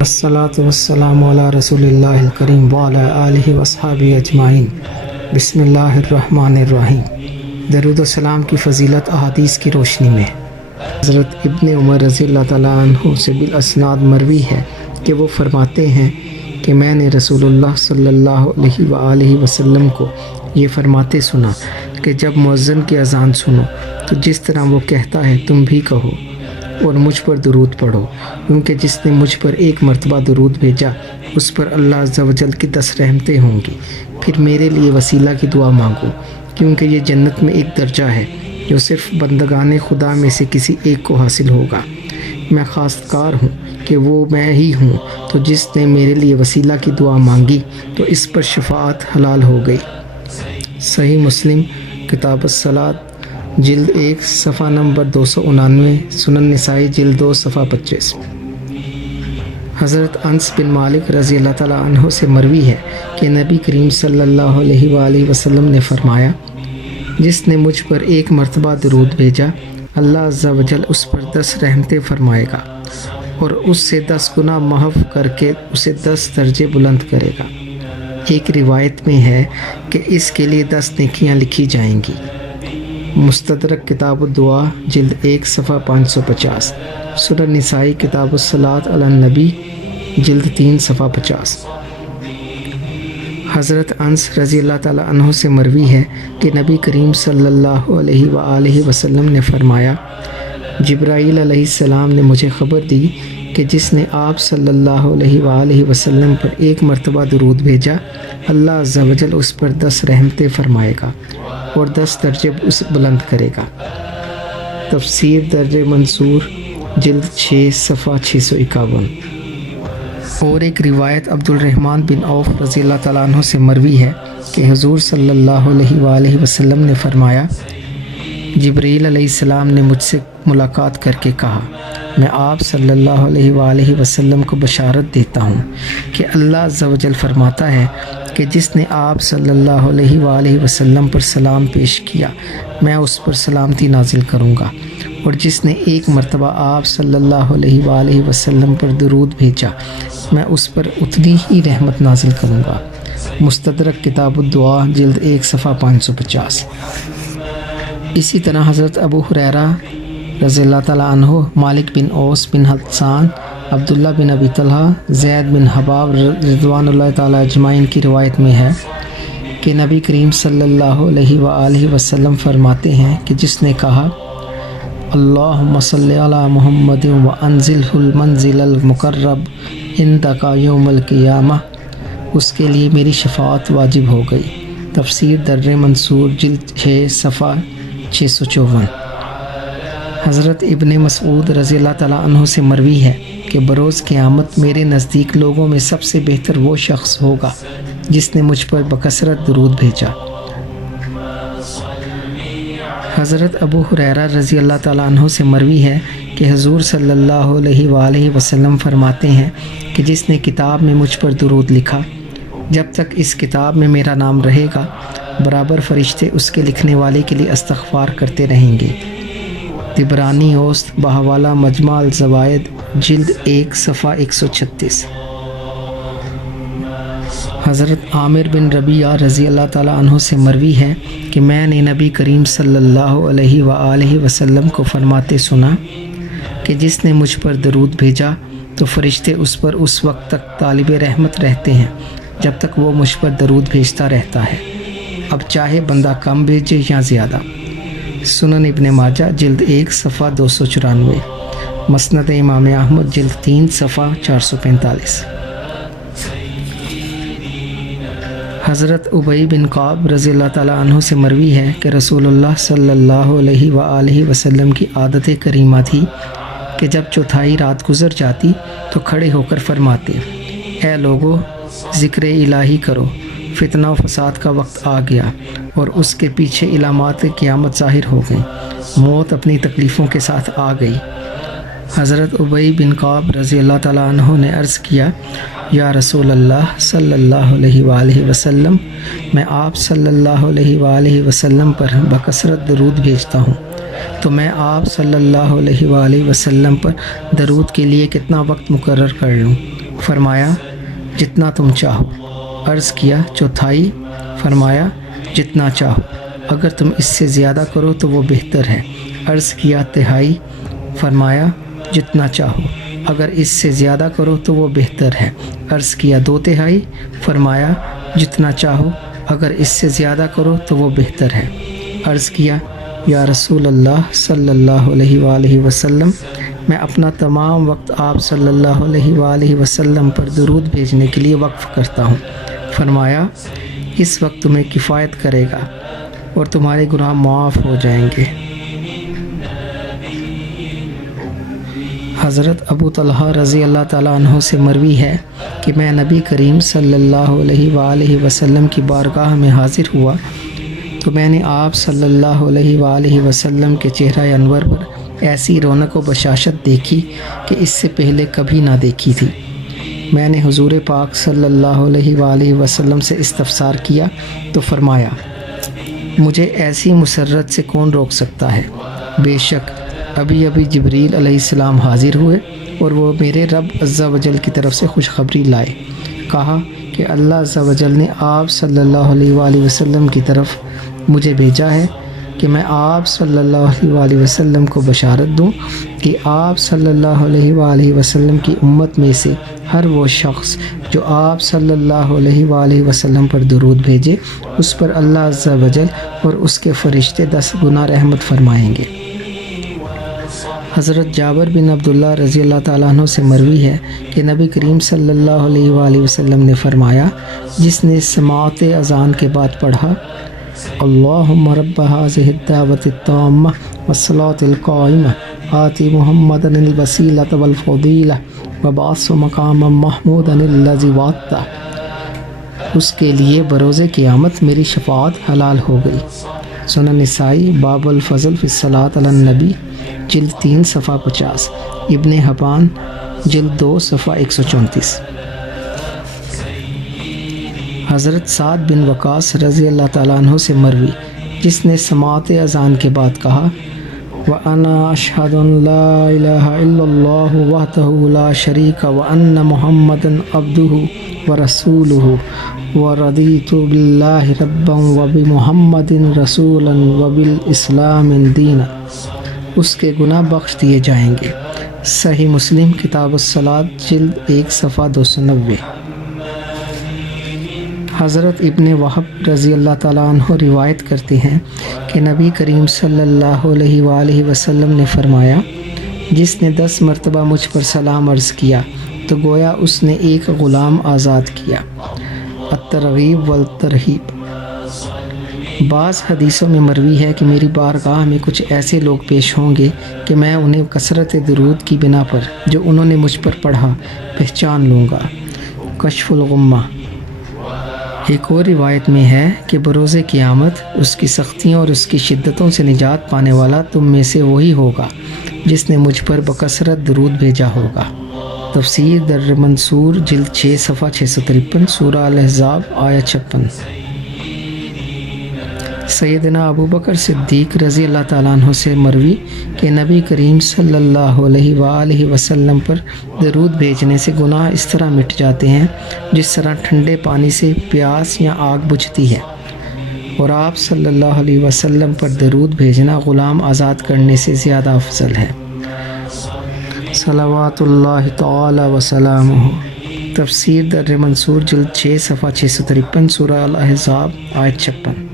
الصلاۃ والسلام علی رسول اللہ الکریم وعلی آلہ واصحابہ اجمعین۔ بسم اللہ الرحمن الرحیم۔ درود و سلام کی فضیلت احادیث کی روشنی میں حضرت ابن عمر رضی اللہ تعالیٰ عنہ سے بالاسناد مروی ہے کہ وہ فرماتے ہیں کہ میں نے رسول اللہ صلی اللہ علیہ وآلہ وسلم کو یہ فرماتے سنا کہ جب مؤذن کی اذان سنو تو جس طرح وہ کہتا ہے تم بھی کہو اور مجھ پر درود پڑھو، کیونکہ جس نے مجھ پر ایک مرتبہ درود بھیجا اس پر اللہ عز و جل کی 10 رحمتیں ہوں گی۔ پھر میرے لیے وسیلہ کی دعا مانگو، کیونکہ یہ جنت میں ایک درجہ ہے جو صرف بندگان خدا میں سے کسی ایک کو حاصل ہوگا۔ میں خواستگار ہوں کہ وہ میں ہی ہوں، تو جس نے میرے لیے وسیلہ کی دعا مانگی تو اس پر شفاعت حلال ہو گئی۔ صحیح مسلم کتاب الصلاۃ جلد 1 صفحہ نمبر 299، سنن نسائی جلد 2 صفحہ 25۔ حضرت انس بن مالک رضی اللہ تعالیٰ عنہ سے مروی ہے کہ نبی کریم صلی اللہ علیہ وآلہ وسلم نے فرمایا، جس نے مجھ پر ایک مرتبہ درود بھیجا اللہ عز و جل اس پر 10 رحمتیں فرمائے گا اور اس سے 10 گنا محو کر کے اسے 10 درجے بلند کرے گا۔ ایک روایت میں ہے کہ اس کے لیے 10 نیکیاں لکھی جائیں گی۔ مستدرک کتاب الدعا جلد 1 صفحہ 550، سنن نسائی کتاب الصلاۃ علی النبی جلد 3 صفحہ 50۔ حضرت انس رضی اللہ تعالیٰ عنہ سے مروی ہے کہ نبی کریم صلی اللہ علیہ وآلہ وسلم نے فرمایا، جبرائیل علیہ السلام نے مجھے خبر دی کہ جس نے آپ صلی اللہ علیہ وآلہ وسلم پر ایک مرتبہ درود بھیجا اللہ عز و جل اس پر 10 رحمتیں فرمائے گا اور 10 درجے اس بلند کرے گا۔ تفسیر درج منصور جلد 6 صفحہ 651۔ اور ایک روایت عبد الرحمن بن عوف رضی اللہ تعالیٰ عنہ سے مروی ہے کہ حضور صلی اللہ علیہ وآلہ وسلم نے فرمایا، جبرائیل علیہ السلام نے مجھ سے ملاقات کر کے کہا، میں آپ صلی اللہ علیہ وآلہ وسلم کو بشارت دیتا ہوں کہ اللہ عز و جل فرماتا ہے کہ جس نے آپ صلی اللہ علیہ وآلہ وسلم پر سلام پیش کیا میں اس پر سلامتی نازل کروں گا، اور جس نے ایک مرتبہ آپ صلی اللہ علیہ وآلہ وسلم پر درود بھیجا میں اس پر اتنی ہی رحمت نازل کروں گا۔ مستدرک کتاب الدعا جلد 1 صفحہ 550۔ اسی طرح حضرت ابو ہریرہ رضی اللہ تعالیٰ عنہ، مالک بن اوس بن حسان، عبداللہ بن ابی طلحہ، زید بن حباب رضوان اللہ تعالیٰ اجمعین کی روایت میں ہے کہ نبی کریم صلی اللہ علیہ وآلہ وسلم فرماتے ہیں کہ جس نے کہا، اللہم صلی علی محمد وانزلہ المنزل المقرب عندک یوم القیامہ، اس کے لیے میری شفاعت واجب ہو گئی۔ تفسیر در منصور جلد 6 صفحہ 654۔ حضرت ابن مسعود رضی اللہ تعالیٰ عنہ سے مروی ہے کہ بروز قیامت میرے نزدیک لوگوں میں سب سے بہتر وہ شخص ہوگا جس نے مجھ پر بکثرت درود بھیجا۔ حضرت ابو ہریرہ رضی اللہ تعالیٰ عنہ سے مروی ہے کہ حضور صلی اللہ علیہ وآلہ وسلم فرماتے ہیں کہ جس نے کتاب میں مجھ پر درود لکھا، جب تک اس کتاب میں میرا نام رہے گا برابر فرشتے اس کے لکھنے والے کے لیے استغفار کرتے رہیں گے۔ طبرانی اوسط بحوالہ مجمع الزوائد جلد 1 صفحہ 136۔ حضرت عامر بن ربیعہ رضی اللہ تعالیٰ عنہ سے مروی ہے کہ میں نے نبی کریم صلی اللہ علیہ وآلہ وسلم کو فرماتے سنا کہ جس نے مجھ پر درود بھیجا تو فرشتے اس پر اس وقت تک طالب رحمت رہتے ہیں جب تک وہ مجھ پر درود بھیجتا رہتا ہے، اب چاہے بندہ کم بھیجے یا زیادہ۔ سنن ابن ماجہ جلد 1 صفحہ 294، مسند امام احمد جلد 3 صفحہ 445۔ حضرت ابی بن کعب رضی اللہ تعالیٰ عنہ سے مروی ہے کہ رسول اللہ صلی اللہ علیہ وآلہ وسلم کی عادت کریمہ تھی کہ جب چوتھائی رات گزر جاتی تو کھڑے ہو کر فرماتے، اے لوگو ذکر الہی کرو، فتنہ و فساد کا وقت آ گیا اور اس کے پیچھے علامات قیامت ظاہر ہو گئیں، موت اپنی تکلیفوں کے ساتھ آ گئی۔ حضرت ابی بن کعب رضی اللہ تعالیٰ عنہ نے عرض کیا، یا رسول اللہ صلی اللہ علیہ وآلہ وسلم، میں آپ صلی اللہ علیہ وآلہ وسلم پر بکثرت درود بھیجتا ہوں، تو میں آپ صلی اللہ علیہ وآلہ وسلم پر درود کے لیے کتنا وقت مقرر کر لوں؟ فرمایا جتنا تم چاہو۔ عرض کیا چوتھائی؟ فرمایا جتنا چاہو، اگر تم اس سے زیادہ کرو تو وہ بہتر ہے۔ عرض کیا تہائی؟ فرمایا جتنا چاہو، اگر اس سے زیادہ کرو تو وہ بہتر ہے۔ عرض کیا دو تہائی؟ فرمایا جتنا چاہو، اگر اس سے زیادہ کرو تو وہ بہتر ہے۔ عرض کیا یا رسول اللہ صلی اللہ علیہ وآلہ وسلم، میں اپنا تمام وقت آپ صلی اللہ علیہ وآلہ وسلم پر درود بھیجنے کے لیے وقف کرتا ہوں۔ فرمایا اس وقت تمہیں کفایت کرے گا اور تمہارے گناہ معاف ہو جائیں گے۔ حضرت ابو طلحہ رضی اللہ تعالیٰ عنہ سے مروی ہے کہ میں نبی کریم صلی اللہ علیہ وآلہ وسلم کی بارگاہ میں حاضر ہوا تو میں نے آپ صلی اللہ علیہ وآلہ وسلم کے چہرہ انور پر ایسی رونق و بشاشت دیکھی کہ اس سے پہلے کبھی نہ دیکھی تھی۔ میں نے حضور پاک صلی اللہ علیہ وآلہ وسلم سے استفسار کیا تو فرمایا مجھے ایسی مسرت سے کون روک سکتا ہے؟ بے شک ابھی ابھی جبریل علیہ السلام حاضر ہوئے اور وہ میرے رب عز و جل کی طرف سے خوشخبری لائے۔ کہا کہ اللہ عز و جل نے آپ صلی اللہ علیہ وآلہ وسلم کی طرف مجھے بھیجا ہے کہ میں آپ صلی اللہ علیہ وآلہ وسلم کو بشارت دوں کہ آپ صلی اللہ علیہ وآلہ وسلم کی امت میں سے ہر وہ شخص جو آپ صلی اللہ علیہ وآلہ وسلم پر درود بھیجے اس پر اللہ عز و جل اور اس کے فرشتے 10 گنا رحمت فرمائیں گے۔ حضرت جابر بن عبداللہ رضی اللہ تعالیٰ عنہ سے مروی ہے کہ نبی کریم صلی اللہ علیہ وآلہ وسلم نے فرمایا جس نے سماعت اذان کے بعد پڑھا اللہم رب ھذہ الدعوۃ التامہ والصلاۃ القائمہ آتی محمدا الوسیلۃ والفضیلہ وبعثہ مقاما محمودا الذی وعدتہ، اس کے لیے بروز قیامت میری شفاعت حلال ہو گئی۔ سنن نسائی باب الفضل فی الصلاۃ علی النبی جلد 3 صفحہ 50، ابن حبان جلد 2 صفحہ 134۔ حضرت سعد بن وقاص رضی اللہ تعالیٰ عنہ سے مروی جس نے سماعت اذان کے بعد کہا وَأَنَا أَشْهَدُ أَن لَا إِلَٰهَ إِلَّا اللَّهُ وَحْدَهُ لَا شَرِيكَ وَأَنَّ مُحَمَّدًا عَبْدُهُ وَرَسُولُهُ وَرَضِيتُ بِاللَّهِ رَبًّا وَبِمُحَمَّدٍ رَسُولًا وَبِالْإِسْلَامِ دِينًا، اس کے گناہ بخش دیے جائیں گے۔ صحیح مسلم کتاب الصلاۃ جلد 1 صفحہ 290۔ حضرت ابن وہب رضی اللہ تعالیٰ عنہ روایت کرتے ہیں کہ نبی کریم صلی اللہ علیہ وآلہ وسلم نے فرمایا جس نے 10 مرتبہ مجھ پر سلام عرض کیا تو گویا اس نے ایک غلام آزاد کیا۔ الترغیب والترہیب۔ بعض حدیثوں میں مروی ہے کہ میری بارگاہ میں کچھ ایسے لوگ پیش ہوں گے کہ میں انہیں کثرت درود کی بنا پر جو انہوں نے مجھ پر پڑھا پہچان لوں گا۔ کشف الغمہ۔ ایک اور روایت میں ہے کہ بروز قیامت اس کی سختیوں اور اس کی شدتوں سے نجات پانے والا تم میں سے وہی ہوگا جس نے مجھ پر بکثرت درود بھیجا ہوگا۔ تفسیر در منصور جلد 6 صفحہ 653، سورہ الاحزاب آیت 56۔ سیدنا ابو بکر صدیق رضی اللہ تعالیٰ عنہ سے مروی کہ نبی کریم صلی اللہ علیہ وآلہ وسلم پر درود بھیجنے سے گناہ اس طرح مٹ جاتے ہیں جس طرح ٹھنڈے پانی سے پیاس یا آگ بجھتی ہے، اور آپ صلی اللہ علیہ وسلم پر درود بھیجنا غلام آزاد کرنے سے زیادہ افضل ہے۔ صلوات اللہ تعالی وسلامہ۔ تفسیر در منصور جلد 6 صفحہ 653، سورہ الاحزاب آیت 56۔